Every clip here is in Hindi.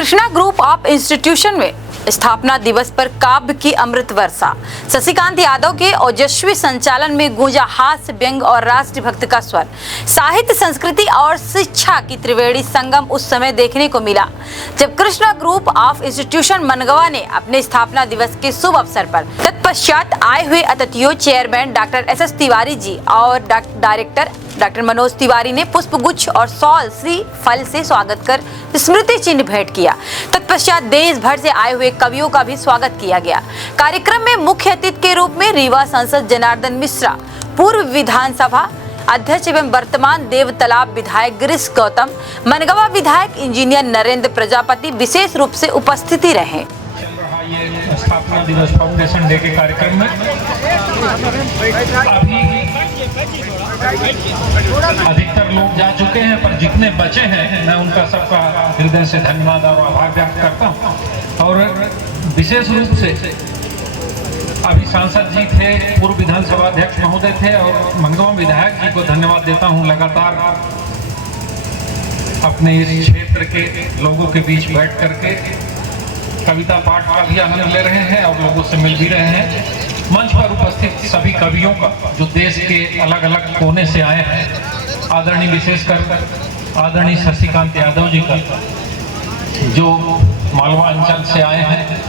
कृष्णा ग्रुप ऑफ इंस्टीट्यूशन में स्थापना दिवस पर काव्य की अमृत वर्षा। शशिकांत यादव के ओजस्वी संचालन में गूंजा हास्य, व्यंग और राष्ट्रभक्त का स्वर। साहित्य, संस्कृति और शिक्षा की त्रिवेणी संगम उस समय देखने को मिला जब Krishna group of institution Mangawan ने अपने स्थापना दिवस के शुभ अवसर पर तत्पश्चात आए हुए अतिथियों chairman doctor S Tiwari ji और डायरेक्टर डॉक्टर मनोज तिवारी ने पुष्पगुच्छ और सॉल श्री फल से स्वागत कर स्मृति चिन्ह भेंट किया। तत्पश्चात देश भर से आए हुए कवियों का भी स्वागत किया गया। कार्यक्रम में मुख्य अतिथि के रूप में रीवा सांसद जनार्दन मिश्रा, पूर्व विधानसभा अध्यक्ष एवं वर्तमान देवतालाब विधायक गिरीश गौतम, मनगवा विधायक इंजीनियर नरेंद्र प्रजापति विशेष रूप से उपस्थिति रहे। ये स्थापना दिवस फाउंडेशन डे के कार्यक्रम में अभी अधिकतर लोग जा चुके हैं, पर जितने बचे हैं मैं उनका सबका हृदय से धन्यवाद और आभार व्यक्त करता हूं। और विशेष रूप से अभी सांसद जी थे, पूर्व विधानसभा अध्यक्ष महोदय थे, और मनगवा विधायक जी को धन्यवाद देता हूं। लगातार अपने इस क्षेत्र के लोगों के बीच बैठ करके कविता पाठ का भी आनंद ले रहे हैं और लोगों से मिल भी रहे हैं। मंच पर उपस्थित सभी कवियों का जो देश के अलग अलग कोने से आए हैं, आदरणीय विशेषकर आदरणीय शशिकांत यादव जी का जो मालवा अंचल से आए हैं,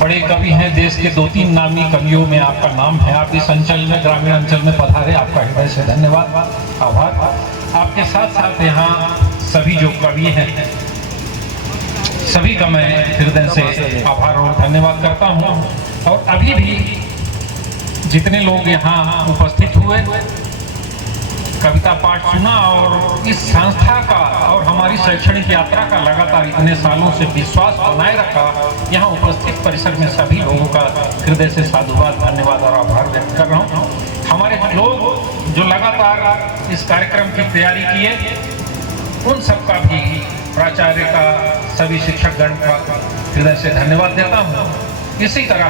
बड़े कवि हैं, देश के 2-3 नामी कवियों में आपका नाम है। आप इस अंचल में, ग्रामीण अंचल में पधारे, आपका हृदय से धन्यवाद, आभार। आपके साथ साथ यहाँ सभी जो कवि हैं सभी का मैं हृदय से आभार और धन्यवाद करता हूँ। और अभी भी जितने लोग यहाँ उपस्थित हुए, कविता पाठ सुना और इस संस्था का और हमारी शैक्षणिक यात्रा का लगातार इतने सालों से विश्वास बनाए रखा, यहाँ उपस्थित परिसर में सभी लोगों का हृदय से साधुवाद, धन्यवाद और आभार व्यक्त कर रहा हूँ। हमारे लोग जो लगातार इस कार्यक्रम की तैयारी किए, उन सबका भी, प्राचार्य का, सभी शिक्षकगण का हृदय से धन्यवाद देता हूँ। इसी तरह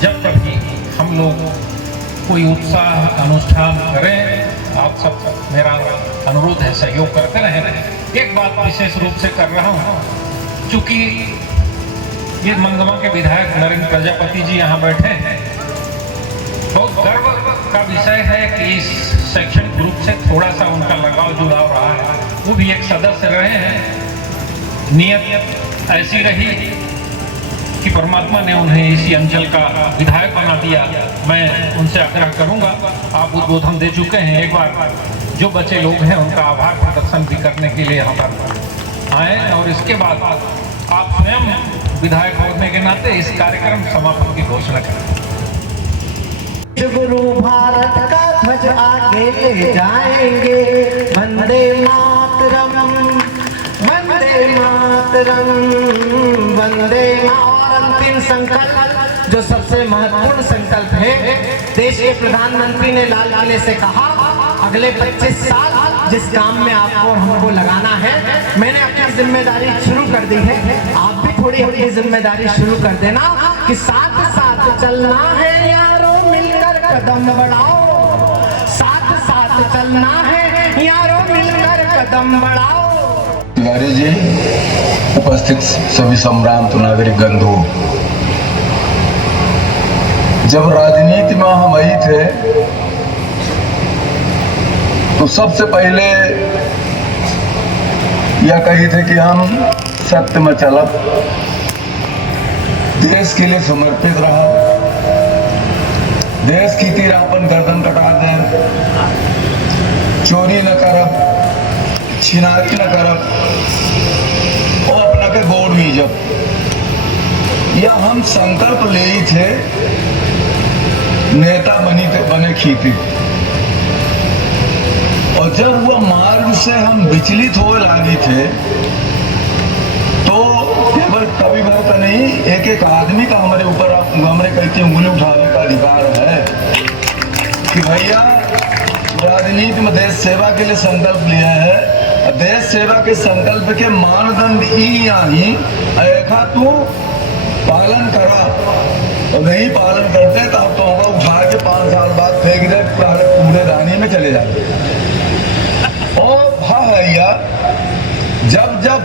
जब कभी हम लोग कोई उत्साह अनुष्ठान करें, आप सब मेरा अनुरोध है सहयोग करते रहें। एक बात विशेष रूप से कर रहा हूँ, चूंकि ये मनगवा के विधायक नरेंद्र प्रजापति जी यहाँ बैठे हैं, बहुत गर्व का विषय है कि इस शैक्षणिक ग्रुप से थोड़ा सा उनका लगाव जुड़ाव रहा है। वो भी एक सदस्य रहे हैं। नियत ऐसी रही कि परमात्मा ने उन्हें इसी अंचल का विधायक बना दिया। मैं उनसे आग्रह करूंगा, आप उद्बोधन दे चुके हैं, एक बार जो बचे लोग हैं उनका आभार प्रदर्शन भी करने के लिए यहाँ पर आए, और इसके बाद आप स्वयं विधायक होने के नाते इस कार्यक्रम समापन की घोषणा करें। गुरु भारत का ध्वज आगे ले जाएंगे, वंदे मातरम, वंदे मातरम, वंदे मातरम। और अंतिम संकल्प जो सबसे महत्वपूर्ण संकल्प है, देश के प्रधानमंत्री ने लाल किले से कहा, अगले 25 साल जिस काम में आपको और हमको लगाना है, मैंने अपनी जिम्मेदारी शुरू कर दी है, आप भी थोड़ी अपनी जिम्मेदारी शुरू कर देना कि साथ साथ चलना है यारों, मिलकर कदम बढ़ाओ, साथ साथ चलना है यारों, मिलकर कदम बढ़ाओ। तिवारी जी, उपस्थित सभी सम्भ्रांत नागरिक बंधु, जब राजनीति में हम आई थे तो सबसे पहले यह कही थे कि हम सत्य में चलब, देश के लिए समर्पित रहा, देश की तीर अपन गर्दन कटा दे, चोरी न करब, छिनारी न करब और अपना के बोर्ड में जब यह हम संकल्प ले ही थे, नेता बने खींची। और जब वह मार्ग से हम विचलित हो लागी थे तो केवल कवि भक्त नहीं, एक एक आदमी का हमारे ऊपर हमारे कहते उंगली उठाने का अधिकार है कि भैया राजनीति में देश सेवा के लिए संकल्प लिया है, देश सेवा के संकल्प के मानदंड ही ऐसा तू पालन करा, और नहीं पालन करते तो आप तो उठा के 5 साल बाद फेंक दे, पूरे रानी में चले जाते। और भैया जब जब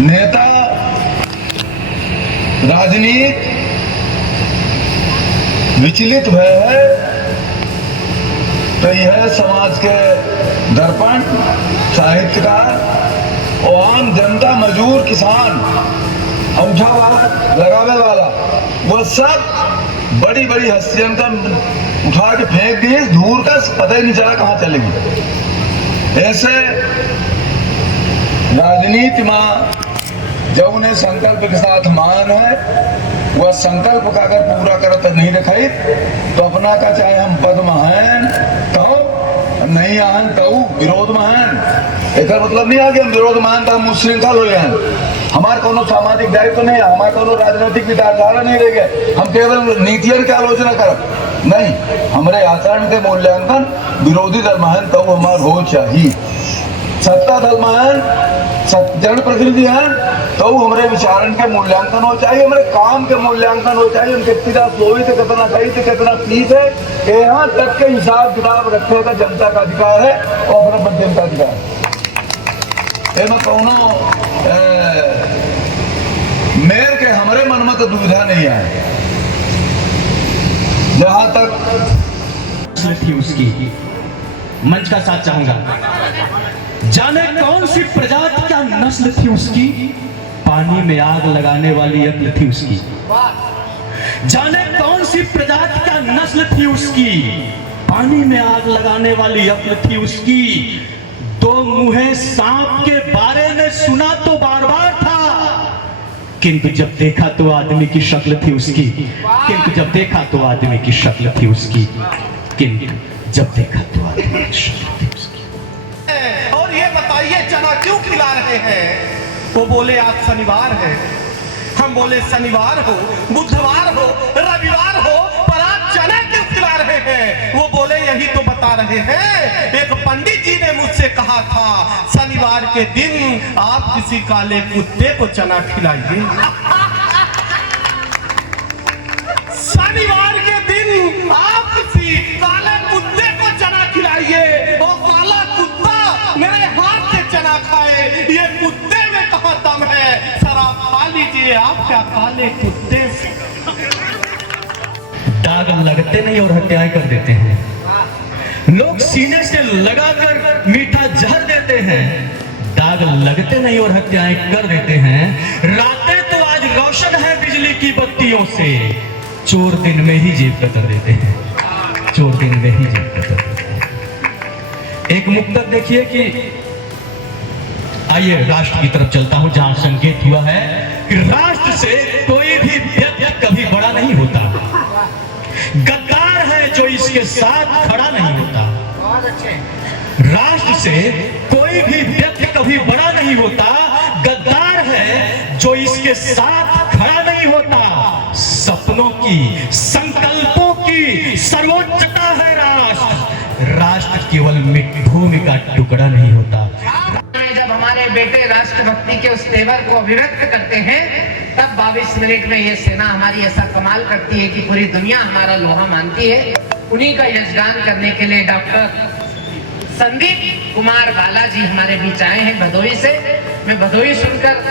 नेता राजनीति विचलित हुए है तो यह समाज के दर्पण, साहित्यकार और आम जनता, मजदूर, किसान, अंगूठा वाला, लगावे वाला, वह सब बड़ी बड़ी हस्तियां का उठा के फेंक दिए, धूल का पता ही नहीं चला कहां चलेगी। ऐसे राजनीति में जब उन्हें संकल्प के साथ मान है, वह संकल्प का अगर पूरा करत नहीं दिखाई तो अपना का चाहे हम पद महान कहो, नहीं आहन तो विरोध महान। एक मतलब नहीं है कि हम विरोध महान तो हम मुश्रृंखल हो जाए, हमारे कोनो सामाजिक दायित्व तो नहीं है, हमारे कोनो राजनीतिक विचारधारा नहीं रह गए, हम केवल नीतियों की आलोचना कर नहीं, हमारे आचरण के मूल्यांकन विरोधी दल महान तो हमारे हो चाहिए, सत्ता दल महान, जनप्रतिनिधि हैं तो हमारे विचारण के मूल्यांकन हो चाहिए, हमारे काम के मूल्यांकन हो चाहिए, उनके कितना सोई थे, कितना सही थे, कितना फीस है, यहाँ तक के हिसाब किताब रखे का जनता का अधिकार है और अपना मध्यम का अधिकार है। मैं कहूँ मेयर के हमारे मन में तो दुविधा नहीं है। जहां तक थी उसकी, मंच का साथ चाहूंगा। जाने कौन सी प्रजाति क्या नस्ल थी उसकी, पानी में आग लगाने वाली अक्ल थी उसकी। जाने कौन सी प्रजाति क्या नस्ल थी उसकी, पानी में आग लगाने वाली अक्ल थी उसकी। दो मुहे सांप के बारे में सुना तो बार बार था, किंतु जब देखा तो आदमी की शक्ल थी उसकी, किंतु जब देखा तो आदमी की शक्ल थी उसकी, किंतु जब देखा तो आदमी की शक्ल थी उसकी। और ये बताइए चना क्यों खिला रहे हैं? वो बोले आज शनिवार है। हम बोले शनिवार हो, बुधवार हो, रविवार हो, पर आज चना क्यों खिला रहे हैं? वो बोले यही तो बता रहे हैं। एक पंडित जी ने मुझसे कहा था शनिवार के दिन आप किसी काले कुत्ते को चना खिलाइए। शनिवार के दिन आप किसी काले कुत्ते को चना खिलाइए, और काला कुत्ता मेरे हाथ से चना खाए, ये कुत्ते में कहाँ दम है? शराब खा लीजिए आप क्या काले कुत्ते से। दाग लगते नहीं और हत्याएं कर देते हैं। लोग सीने से लगाकर मीठा जहर देते हैं, दाग लगते नहीं और हत्याएं कर देते हैं। रातें तो आज रोशन है बिजली की बत्तियों से, चोर दिन में ही जेब कतर देते हैं, चोर दिन में ही जेब कतर देते हैं। एक मुक्तक देखिए कि आइए राष्ट्र की तरफ चलता हूं, जहां संकेत हुआ है कि राष्ट्र से कोई भी व्यक्ति कभी बड़ा नहीं होता, गद्दार है जो इसके साथ खड़ा नहीं होता। राष्ट्र से कोई भी व्यक्ति कभी बड़ा नहीं होता, गद्दार है जो इसके साथ खड़ा नहीं होता। सपनों की, संकल्पों की सर्वोच्चता है राष्ट्र, राष्ट्र केवल भूमि का टुकड़ा नहीं होता। जब हमारे बेटे राष्ट्रभक्ति के उस तेवर को अभिव्यक्त करते हैं, तब 22 मिनट में ये सेना हमारी ऐसा कमाल करती है कि पूरी दुनिया हमारा लोहा मानती है। उन्हीं का यशगान करने के लिए डॉक्टर संदीप कुमार बालाजी हमारे बीच आए हैं भदोही से। मैं भदोही सुनकर